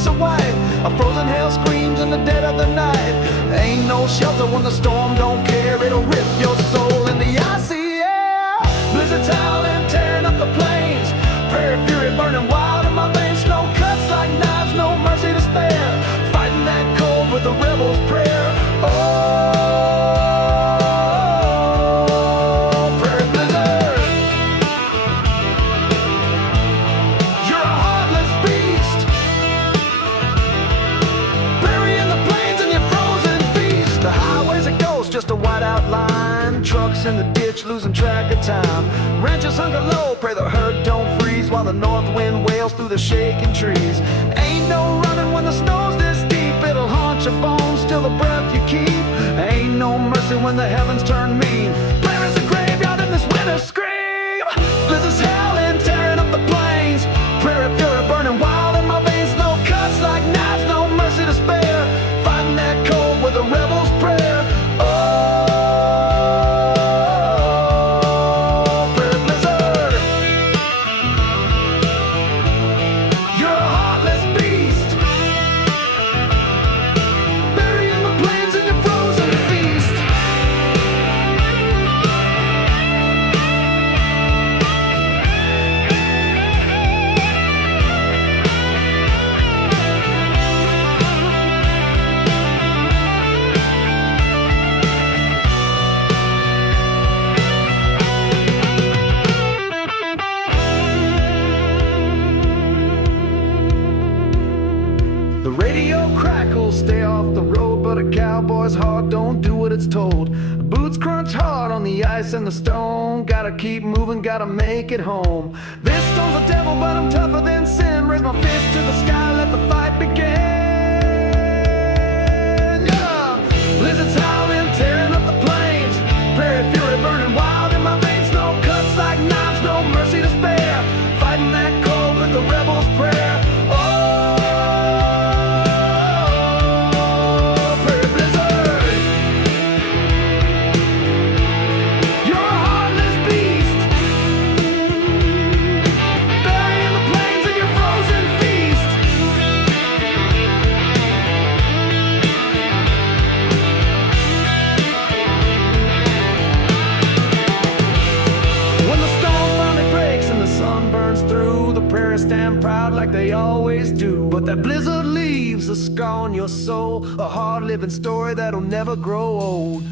streets are white. A frozen hell screams in the dead of the night. Ain't no shelter when the storm don't care. It'll rip your soul in the icy air. Blizzards howling, tearing up the plains. Prairie fury burning wild in my veins. Snow cuts like knives, no mercy to spare. Fighting that cold with a rebel's prayer. Oh, prairie blizzard, you're a heartless beast, burying the plains in your frozen feast. The highway's a ghost, just a whiteout line. Trucks in the ditch, losing track of time. Ranchers hunker low, pray the herd don't freeze, while the north wind wails through the shaking trees. Ain't no running when the snow's this deep. It'll haunt your bones till the breath you keep. Ain't no mercy when the heavens turn mean. Prairie's a graveyard in this winter scream. Blizzards howling, tearing up the plains. Prairie fury burning wild in my veins. No cuts like knives, no mercy to spare. Fighting that cold with a rebel's prayer. Oh, prairie blizzard, you're a heartless beast, burying the plains in your frozen feast. The radio crackles, stay off the road, but a cowboy's heart don't do what it's told. The boots crunch hard on the ice and the stone. Gotta keep moving, gotta make it home. This stone's a devil, but I'm tougher than sin. Raise my fist to the sky, let the fight begin. Yeah! Blizzards howling, tearing up the plains. Prairie fury burning wild in my veins. No cuts like knives, no mercy to spare. Fighting that cold with the rebel's prayer. Oh, stand proud like they always do, but that blizzard leaves a scar on your soul, a hard living story that'll never grow old.